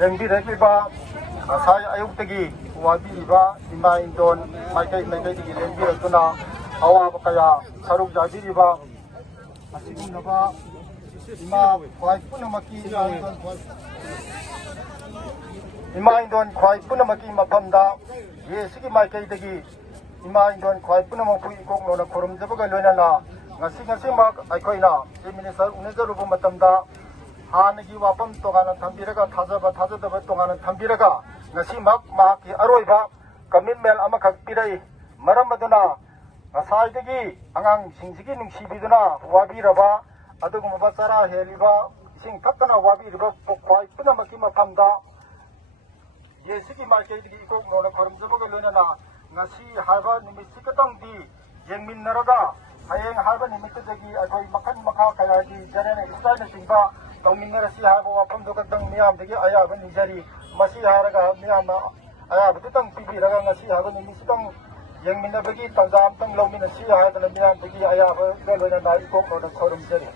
लेंबीरक्लिबा ngасai ayuktagi wabiriba ima indon maikai tigi leंबीरक्तुना awaba kaya saruk jabiriba asigumnaba ima khwai punamaki ima indon khwai punamaki maphamda ye sigi maikai tigi ima indon khwai punamaki ikoknona khurumjabaga loinana ngasi mak aikoina chief minister unejarubu matamda हानगी वापम तोगाना थंबीरगा थाजदब तोगाना थंबीरगा ngasi mak mahaki aroiba commitment amakak pirai maram aduna ngasaidagi angang singsigi nungsibiduna wabiraba adugumba chara heliba sing thakana wabiraba pokhwai punamaki maphamda yesigi marketigi ikoknona khorumjabaga loinana ngasi haiba nimisi katangdi yengminnaraga hayeng haiba nimitadagi akhoi makhan makha kayagi janana style singba तौमिंगरसी हाबो वाफम दोगदंग मियाम दगी आयाब निजरी मसी हारगा मियाम आयाब दुतंग पिबिरगा ngasi हाबो निमिसतंग यंगमिनबगी तंजाम तंग लौमिनसी हादन मियाम दगी आयाब गलोना नाई Coke no खरम जरी